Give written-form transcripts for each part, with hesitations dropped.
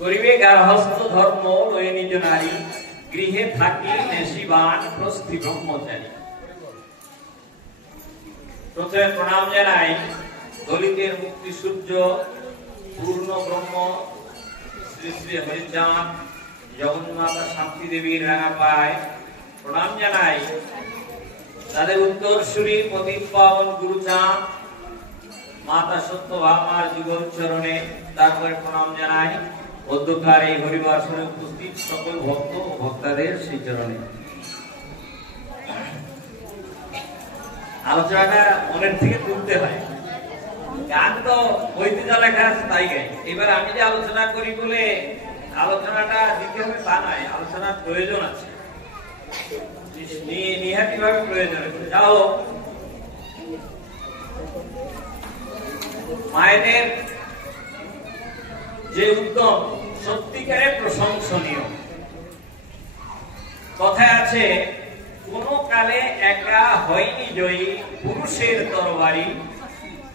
করিবে গার্হস্থ ধর্ম লয়ে নিজ নারী, গৃহে থাকি নেশিবান প্রস্থি ব্রহ্মচারী। প্রথমে প্রণাম জানাই দলিতের মুক্তি সূর্য পূর্ণ ব্রহ্ম শ্রী শ্রী হরিচাঁদ জগন্মাতা শান্তি দেবীর রাঙা পায় প্রণাম জানাই। তাদের উত্তরসূরি পতিত পাবন গুরুচাঁদ মাতা সত্যভামার যুগল চরণে তারপরে প্রণাম জানাই অধ্যকার এই হরিবাসনে উপস্থিত সকল ভক্ত ও ভক্তাদের সেই চরণে। আলোচনাটা মনের থেকে তুলতে হয়, গান তো বইতে যা লেখা আছে তাই গাই। এবার আমি যে আলোচনা করি বলে আলোচনাটা দিতে হবে তা নয়, আলোচনার প্রয়োজন আছে, নিহাতি ভাবে প্রয়োজন আছে। যাও মায়েদের যে উদ্যম সত্যিকারে প্রশংসনীয়। কথায় আছে কোন কালে একা হয়নি জয়ী পুরুষের তরবারি,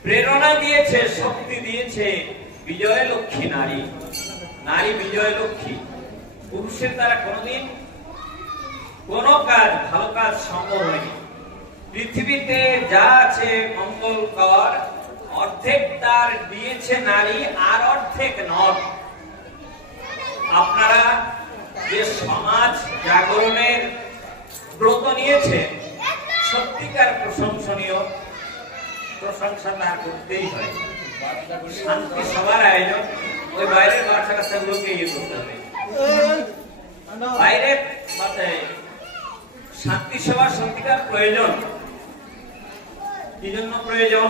প্রেরণা দিয়েছে শক্তি দিয়েছে বিজয় লক্ষ্মী নারী। নারী বিজয় লক্ষ্মী, পুরুষের দ্বারা কোনদিন কোন কাজ ভালো কাজ সম্ভব হয়নি। পৃথিবীতে যা আছে মঙ্গলকর অর্ধেক তার দিয়েছে নারী আর অর্ধেক নর। আপনারা যে সমাজ জাগরণের ব্রত নিয়েছে সত্যিকার প্রশংসনীয়, প্রশংসা তার করতেই হয়। শান্তি সভার আয়োজন, ওই বাইরের বাচ্চা কাচ্চাগুলোকে ইয়ে করতে হবে। বাইরের শান্তি সভা সত্যিকার প্রয়োজন। কি জন্য প্রয়োজন?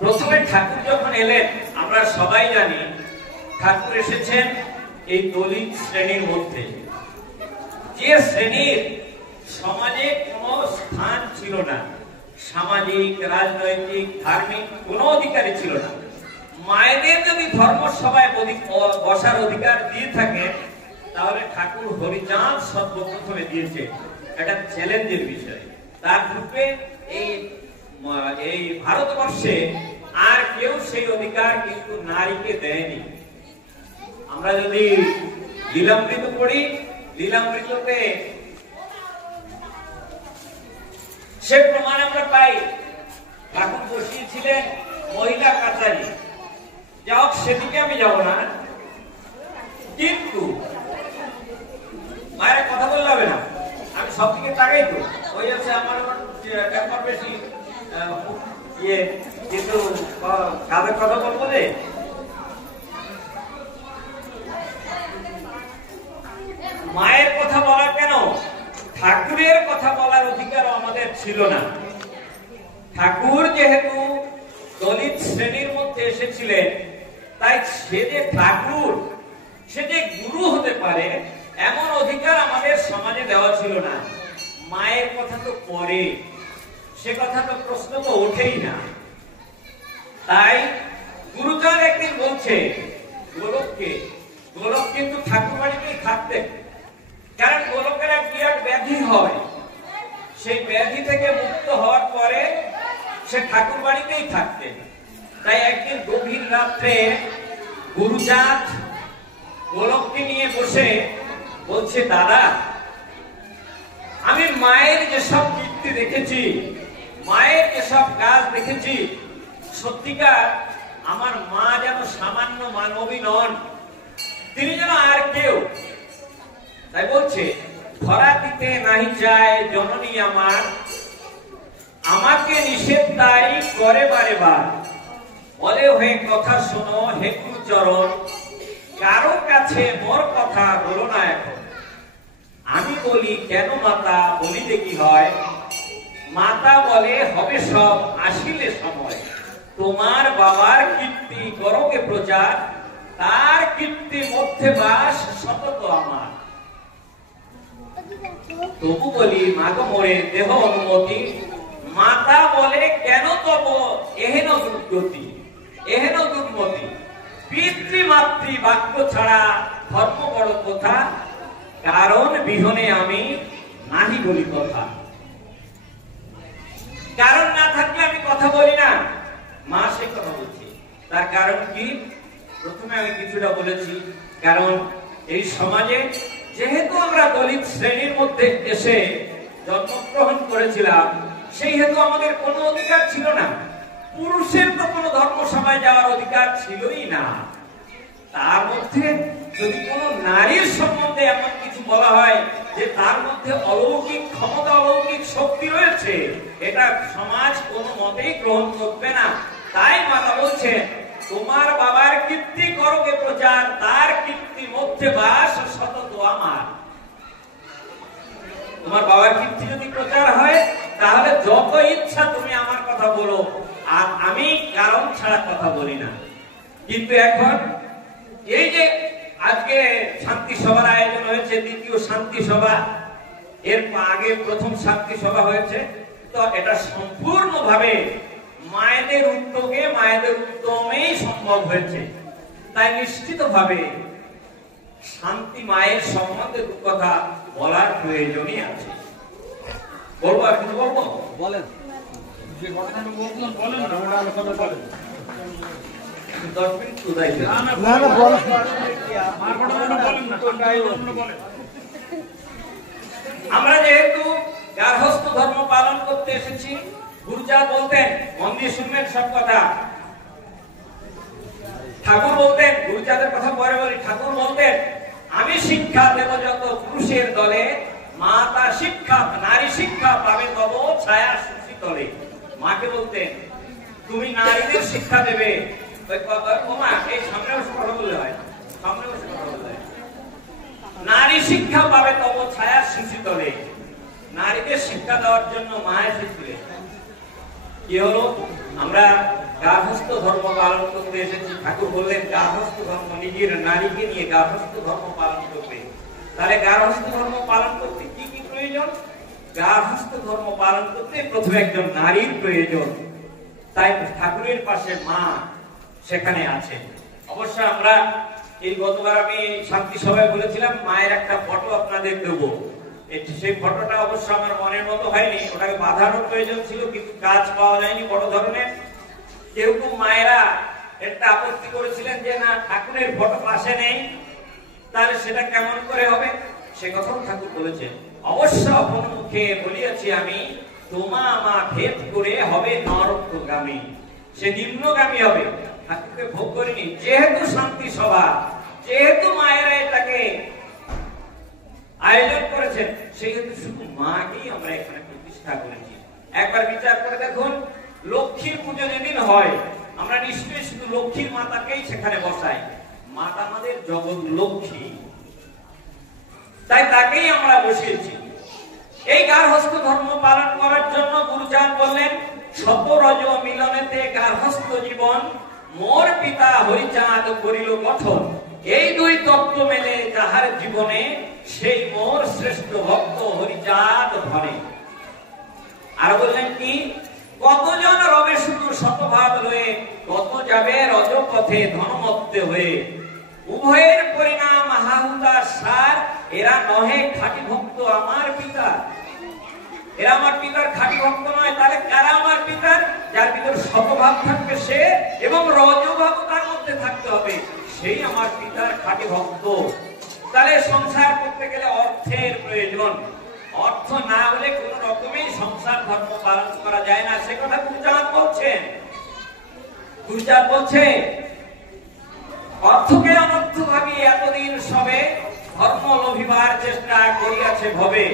প্রথমে ঠাকুর যখন এলেন আমরা সবাই জানি ঠাকুর এসেছেন এই দলিত শ্রেণীর মধ্যে, যে শ্রেণীর সমাজে কোনো স্থান ছিল না, সামাজিক রাজনৈতিক ধার্মিক কোনো অধিকারই ছিল না। মায়েদের যদি ধর্মসভায় বসার অধিকার দিয়ে থাকে তাহলে ঠাকুর হরিচাঁদ সর্বপ্রথমে দিয়েছে। এটা চ্যালেঞ্জের বিষয়। তার রূপে এই ভারতবর্ষে আর কেউ সেই অধিকার কিন্তু নারীকে দেয়নি। আমরা যদি লীলামৃত পড়ি, লীলামৃততে সে প্রমাণ আমরা পাই ঠাকুর বসিয়েছিলেন মহিলা কাচারি। যাও সেদিকে আমি যাব না, কিন্তু মায়ের কথা বললে হবে না, আমি সব দিকে তাকাই তো। ওই আছে আমার ব্যাপার বেশি ইয়ে, কিন্তু কাদের কথা বলবো যে মায়ের কথা বলা কেন, ঠাকুরের কথা বলার অধিকার আমাদের ছিল না। ঠাকুর যেহেতু দলিত শ্রেণীর মধ্যে এসেছিলেন, তাই সে যে ঠাকুর, সে যে গুরু হতে পারে এমন অধিকার আমাদের সমাজে দেওয়া ছিল না। মায়ের কথা তো পরে, সে কথা তো প্রশ্ন তো ওঠেই না। তাই গুরুজন একদিন বলছে গোলককে, গোলক কিন্তু ঠাকুর বাড়িতেই থাকতেন, কারণ গোলকের এক বিরাট ব্যাধি হয়, সেই ব্যাধি থেকে মুক্ত হওয়ার পরে সে ঠাকুর বাড়িতেই থাকতেন। তাই একদিন গভীর রাত্রে গুরুচাঁদ গোলককে নিয়ে বসে বলছে, দাদা আমি মায়ের যেসব কীর্তি দেখেছি, মায়ের যেসব কাজ দেখেছি, সত্যিকার আমার মা যেন সামান্য মানবী নন, তিনি যেন আর কেউ। তাই বলছে, ধরা দিতে নাহি চায় জননী আমার, আমাকে নিষেধ তাই করে বারে বার। বলে হয়ে কথা শোনো হে গুরুচরণ, কারো কাছে মোর কথা বলো না এখন। আমি বলি কেন মাতা, বলিতে কি হয়? মাতা বলে হবে সব আসিলে সময়। তোমার বাবার কীর্তি করোকে প্রচার, তার কীর্তি মধ্যে বাস সতত আমার। তবু বলি মাগো মোরে দেহ অনুমতি, মাতা বলে কেন তব এহেন দুর্গতি, এহেন দুর্মতি। পিতৃমাতৃ বাক্য ছাড়া ধর্ম বড় কথা, কারণ বিহনে আমি নাহি বলি কথা। কারণ না থাকলে আমি কথা বলি না, মা সে কথা বলছি। তার কারণ কি? প্রথমে আমি কিছুটা বলেছি, কারণ এই সমাজে যেহেতু আমরা দলিত শ্রেণীর মধ্যে এসে জন্মগ্রহণ করেছিলাম, সেই হেতু আমাদের কোনো অধিকার ছিল না। পুরুষের তো কোনো ধর্মসভায় যাওয়ার অধিকার ছিলই না। তার মধ্যে যদি কোনো নারীর সম্বন্ধে এমন কিছু বলা হয় যে তার মধ্যে অলৌকিক ক্ষমতা, অলৌকিক শক্তি রয়েছে, এটা সমাজ কোনো মতেই গ্রহণ করবে না। তাই মাতা বলছেন, তোমার বাবার কীর্তি করোগে প্রচার, তার কীর্তি মধ্যে বাস সতত আমার। তোমার বাবার কীর্তি যদি প্রচার হয়, তাহলে যত ইচ্ছা তুমি আমার কথা বলো, আর আমি কারণ ছাড়া কথা বলি না। কিন্তু এখন এই যে আজকে শান্তি সভার আয়োজন হয়েছে, দ্বিতীয় শান্তি সভা, এর আগে প্রথম শান্তি সভা হয়েছে, তো এটা সম্পূর্ণভাবে মায়েদের উদ্যোগে, মায়েদের উদ্যমেই সম্ভব হয়েছে। তাই নিশ্চিতভাবে শান্তি মায়ের সম্বন্ধে দু কথা বলার প্রয়োজনই আছে। বলবো আর কিছু বলবো? বলেন। যে ঘটনাটা বললাম বলেন না, ওটা আলোচনা করেন। 10 মিনিট উদাই না না বলেন। আর ঘটনাটা বলেন না, ঘটনাটা বলেন। আমরা যেহেতু গার্হস্থ্য ধর্ম পালন করতে এসেছি, গুরুচাঁদ বলতেন, মন দিয়ে শুনবেন সব কথা। ঠাকুর বলতেন, গুরুচাঁদের কথা পরে বলি, ঠাকুর বলতেন, আমি শিক্ষা দেব যত পুরুষের দলে, মাতা শিক্ষা নারী শিক্ষা পাবে তব ছায়া সুশীতলে। মাকে বলতেন, তুমি নারীদের শিক্ষা দেবে। নারী শিক্ষা পাবে তব ছায়া সুশীতলে। নারীদের শিক্ষা দেওয়ার জন্য মা এসেছিলেন। কি হলো, আমরা গার্হস্থ্য ধর্ম পালন করতে এসেছি। ঠাকুর বললেন, গার্হস্থ্য ধর্ম, নিজের নারীকে নিয়ে গার্হস্থ্য ধর্ম পালন করবে। তাহলে গার্হস্থ্য ধর্ম পালন করতে কি কি প্রয়োজন? গার্হস্থ্য ধর্ম পালন করতে প্রথমে একজন নারীর প্রয়োজন। তাই ঠাকুরের পাশে মা সেখানে আছে। অবশ্য আমরা এই গতবার আমি শান্তি সভায় বলেছিলাম, মায়ের একটা ফটো আপনাদের দেবো। সেই ফটোটা অবশ্য আমার মনের মতো হয়নি, ওটাকে বাঁধানোর প্রয়োজন ছিল, কিন্তু কাজ পাওয়া যায়নি বড় ধরনের। কেউ কেউ মায়েরা একটা আপত্তি করেছিলেন যে না, ঠাকুরের ফটো পাশে নেই, তাহলে সেটা কেমন করে হবে? সে কথাও ঠাকুর বলেছেন, অবশ্য আপন মুখে বলিয়াছি আমি, তোমা মা ভেদ করে হবে নরকগামী। সে নিম্নগামী হবে। ঠাকুরকে ভোগ করিনি। যেহেতু শান্তি সভা, যেহেতু মায়েরা এটাকে আয়োজন করেছেন, সেহেতু শুধু মাকেই আমরা এখানে প্রতিষ্ঠা করেছি। একবার বিচার করে দেখুন, লক্ষ্মীর পুজো যেদিন হয়, আমরা নিশ্চয়ই শুধু লক্ষ্মীর মাতাকেই সেখানে বসাই। মাতা আমাদের জগৎ লক্ষ্মী, তাই তাকেই আমরা বসিয়েছি। এই গার্হস্থ্য ধর্ম পালন করার জন্য গুরুচাঁদ বললেন, শত রজ মিলনেতে গার্হস্থ্য জীবন, মোর পিতা হরিচাঁদ করিল গঠন। এই দুই তত্ত্ব মেলে যাহার জীবনে, সেই মোর শ্রেষ্ঠ ভক্ত হরিচাঁদ ধনে। আর বললেন কি, কতজন রবে শুধু শতভাব লয়ে, কত যাবে রজপথে ধনমত্তে হয়ে। উভয়ের পরিণাম হাহুতার সার, এরা নহে খাঁটি ভক্ত আমার পিতা। এরা আমার পিতার খাঁটি ভক্ত নয়। তাহলে কারা আমার পিতার? যার ভিতর শতভাব থাকবে সে, এবং রজভাব তার মধ্যে থাকতে হবে, সেই আমার পিতার খাঁটি ভক্ত। তাহলে সংসার করতে গেলে অর্থের প্রয়োজন। অর্থ না হলে কোন রকমেই সংসার ধর্ম পালন করা যায় না। সে কথা গুরুচাঁদ বলছেন। গুরুচাঁদ বলছে, অর্থকে অনর্থ ভাবি এতদিন সবে, ধর্ম লোভিবার চেষ্টা করিয়াছে ভবে।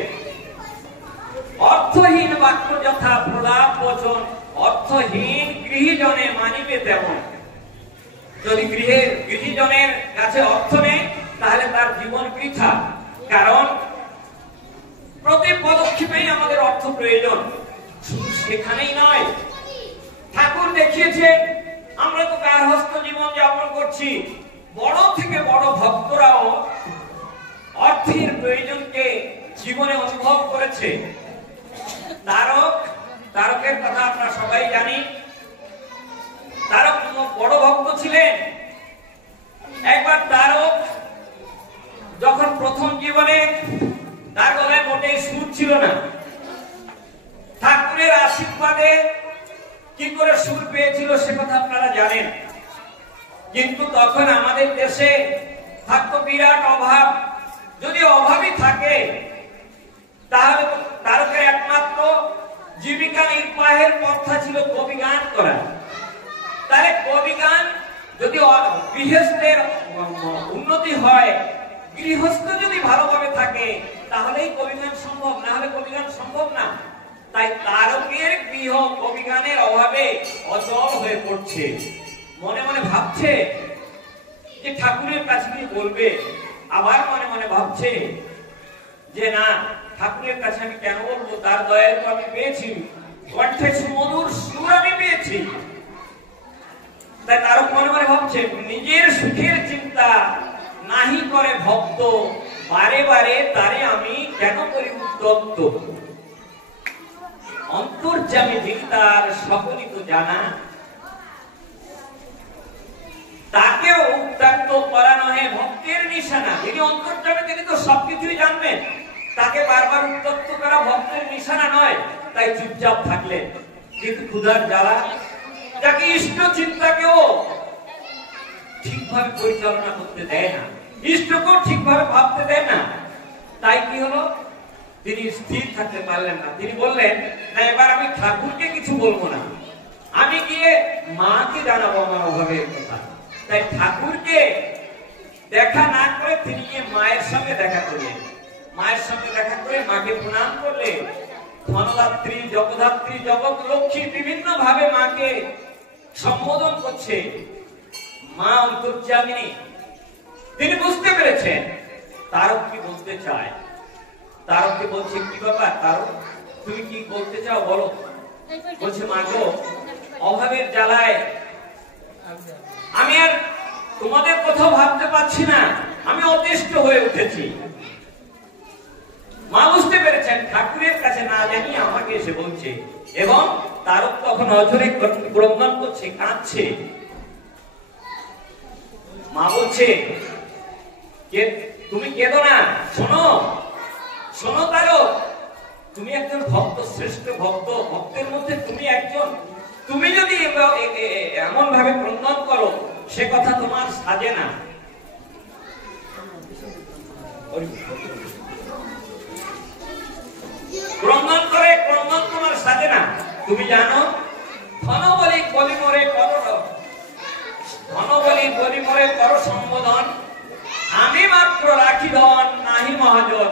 অর্থহীন বাক্য যথা প্রলাপ বচন, অর্থহীন গৃহীজনে মানিবে তেমন। যদি গৃহীজনের কাছে অর্থ নেই, তাহলে তার জীবন বৃথা। কারণ প্রতি পদক্ষেপেই আমাদের অর্থ প্রয়োজন। শুধু সেখানেই নয়, ঠাকুর দেখিয়েছেন, আমরা তো গার্হস্থ্য জীবন যাপন করছি, বড় থেকে বড় ভক্তরাও অর্থের প্রয়োজনকে জীবনে অনুভব করেছে। তারকের কথা আমরা সবাই জানি। তারক বড় ভক্ত ছিলেন। একবার তারক যখন প্রথম জীবনে, তার গলায় মোটেই সুর ছিল না। ঠাকুরের আশীর্বাদে কি করে সুর পেয়েছিল সে কথা আপনারা জানেন। কিন্তু তখন তখন আমাদের দেশে থাকতো বিরাট অভাব। যদি অভাবই থাকে তাহলে তারকের একমাত্র জীবিকা নির্বাহের পন্থা ছিল কবিগান করা। তাহলে কবিগান যদি গৃহস্থের উন্নতি হয়, গৃহস্থ যদি ভালোভাবে থাকে তাহলেই কবিগান সম্ভব, না হলে কবিগান সম্ভব না। তাই তারকের গৃহ কবিগানের অভাবে অচল হয়ে পড়ছে। মনে মনে ভাবছে যে ঠাকুরের কাছে কি বলবে, আবার মনে মনে ভাবছে যে না, ঠাকুরের কাছে আমি কেন বলবো, তার দয়ায় তো আমি পেয়েছি, কণ্ঠে সুমধুর সুর আমি পেয়েছি। তাই তারক মনে মনে ভাবছে নিজের সুখের চিন্তা নাহি করে ভক্ত, বারে বারে তারে আমি কেন করি উদ্যত্ত। অন্তর্যামী যিনি তার সকলই তো জানা, তাকেও উদ্যত্ত করা নহে ভক্তের নিশানা। যিনি অন্তর্যামী তিনি তো সবকিছুই জানবেন, তাকে বারবার উদ্যত্ত করা ভক্তের নিশানা নয়। তাই চুপচাপ থাকলেন। কিন্তু ক্ষুধার জ্বালা যাকে ইষ্ট চিন্তাকেও ঠিকভাবে পরিচালনা করতে দেয় না, ইষ্টকেও ঠিকভাবে ভাবতে দেয় না। তাই কি হলো, তিনি স্থির থাকতে পারলেন না। তিনি বললেন না, এবার আমি ঠাকুরকে কিছু বলবো না, আমি গিয়ে মাকে জানাবো আমার অভাবের কথা। তাই ঠাকুরকে দেখা না করে তিনি গিয়ে মায়ের সঙ্গে দেখা করলেন। মায়ের সঙ্গে দেখা করে মাকে প্রণাম করলেন। ধনদাত্রী, জগদ্ধাত্রী, জগৎ লক্ষ্মী বিভিন্ন ভাবে মাকে সম্বোধন করছে। মা অন্তর্যামিনী, তিনি বুঝতে পেরেছেন তারক কি বলতে চায়। তারককে বলছে কি ব্যাপার তারক, তুমি কি বলতে চাও বলো। বলছে মা গো, অভাবের জ্বালায় আমি আর তোমাদের কোথাও ভাবতে পারছি না, আমি অতিষ্ঠ হয়ে উঠেছি। মা বুঝতে পেরেছেন ঠাকুরের কাছে না জানি আমাকে এসে বলছে, এবং তারক তখন অঝরে ক্রন্দন করছে, কাঁদছে। মা বলছে তুমি কেঁদো না, শোনো শোনো তারক, তুমি একজন ভক্ত, শ্রেষ্ঠ ভক্ত, ভক্তের মধ্যে তুমি একজন। তুমি যদি এমন ভাবে ক্রন্দন করো সে কথা তোমার সাজে না। ক্রন্দন করে ক্রন্দন তোমার সাজে না। তুমি জানো ধন বলি বলি মরে কর, ধন বলি বলি মরে কর সম্বোধন, আমি মাত্র রাখি ধন নাহি মহাজন,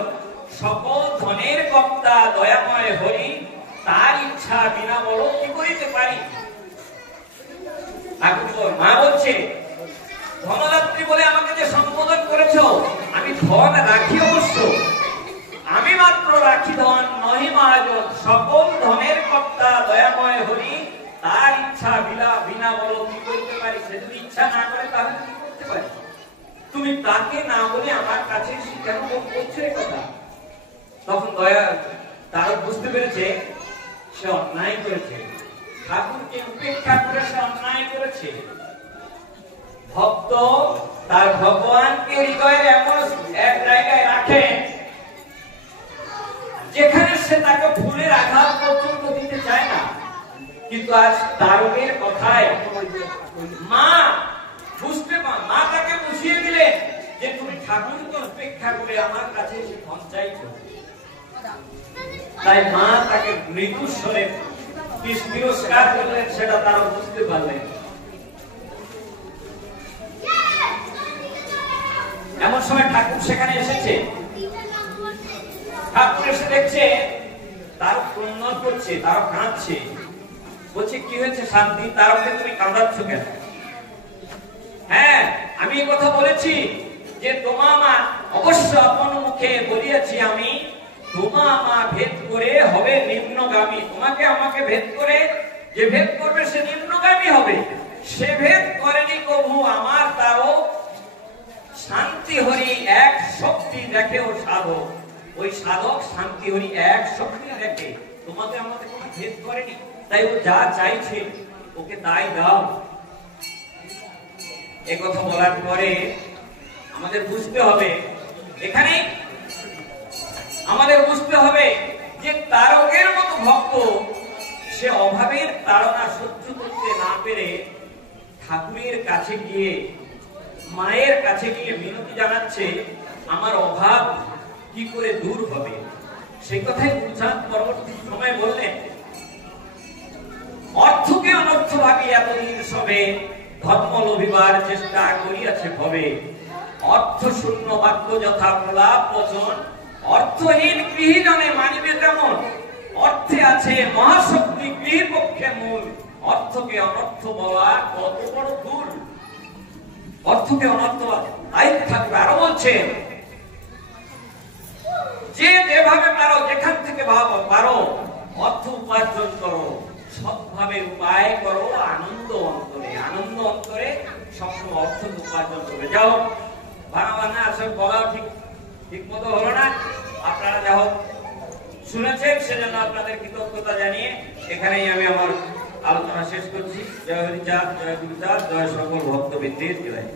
সকল ধনের কর্তা দয়াময় হরি, তার ইচ্ছা বিনা বল কি করিতে পারি। মা বলছে ধনদাত্রী বলে আমাকে যে সম্বোধন করেছো, আমি ধন রাখি অবশ্য, আমি মাত্র রাখি ধন নহি মহাজন, সকল ধনের কর্তা দয়াময় হরি, তার ইচ্ছা বিনা বল কি করতে পারি। সে যদি ইচ্ছা না করে তাহলে কি করতে পারি। তুমি তাকে না বলে আমার কাছে কেন বলছো এই কথা। তখন তারক বুঝতে পেরেছে সে অন্যায় করেছে, ঠাকুরকে উপেক্ষা করে সে অন্যায় করেছে। ভক্ত তার ভগবানকে হৃদয়ের এমন এক জায়গায় রাখে যেখানে সে তাকে ফুলের আঘাত পর্যন্ত দিতে চায় না। কিন্তু আজ তারকের কথায় মা মা তাকে বুঝিয়ে দিলেন যে তুমি ঠাকুরকে উপেক্ষা করে আমার কাছে এসে ধন চাইছো। তাই মা তাকে মৃদু স্বরে তিরস্কার করলেন, সেটা তারা বুঝতে পারলেন। এমন সময় ঠাকুর সেখানে এসেছে। ঠাকুর এসে দেখছে তার ক্রন্দন করছে, তারা কাঁদছে। বলছে কি হয়েছে শান্তি, তারকে তুমি কাঁদাচ্ছ কেন। হ্যাঁ, আমি এই কথা বলেছি যে তোমা মা, অবশ্য আপন মুখে বলিয়াছি আমি, তোমা মা ভেদ করে হবে নিম্নগামী। তোমাকে আমাকে ভেদ করে যে ভেদ করবে সে নিম্নগামী হবে। সে ভেদ করেনি কবু আমার তারও, শান্তি হরি এক শক্তি দেখে ও সাধক। ওই সাধক শান্তি হরি এক শক্তি দেখে, তোমাকে আমাকে কোনো ভেদ করেনি। তাই ও যা চাইছে ওকে তাই দাও। এই কথা বলার পরে আমাদের বুঝতে হবে, এখানে আমাদের বুঝতে হবে যে তারকের মতো ভক্ত সে অভাবের তাড়না সহ্য করতে না পেরে ঠাকুরের কাছে গিয়ে মায়ের কাছে গিয়ে মিনতি জানাচ্ছে আমার অভাব কি করে দূর হবে। সেই কথাই গুরুচাঁদ পরবর্তী সময় বললেন, অর্থকে অনর্থ ভাবি এতদিন সবে ধর্ম লোভিবার চেষ্টা করিয়াছে ভবে। অর্থ শূন্য বাক্য যথা প্রলাপ বচন, অর্থহীন গৃহীজনে মানিবে তেমন। অর্থে আছে মহাশক্তি গৃহ পক্ষে মূল, অর্থকে অনর্থ বলা কত বড় ভুল। অর্থকে অনর্থ থাকবে। আরো বলছেন, যে যেভাবে পারো যেখান থেকে পারো অর্থ উপার্জন করো, সৎভাবে উপায় করো আনন্দ অন্তরে। আনন্দ অন্তরে সবসময় অর্থ উপার্জন করবে। যাও ভাঙা আসলে বলা ঠিক মতো হলো না, আপনারা যা হোক শুনেছেন সেজন্য আপনাদের কৃতজ্ঞতা জানিয়ে এখানেই আমি আমার আলোচনা শেষ করছি। জয় হরিচাঁদ, জয় গুরুচাঁদ, জয় সকল ভক্তবৃন্দের জয়।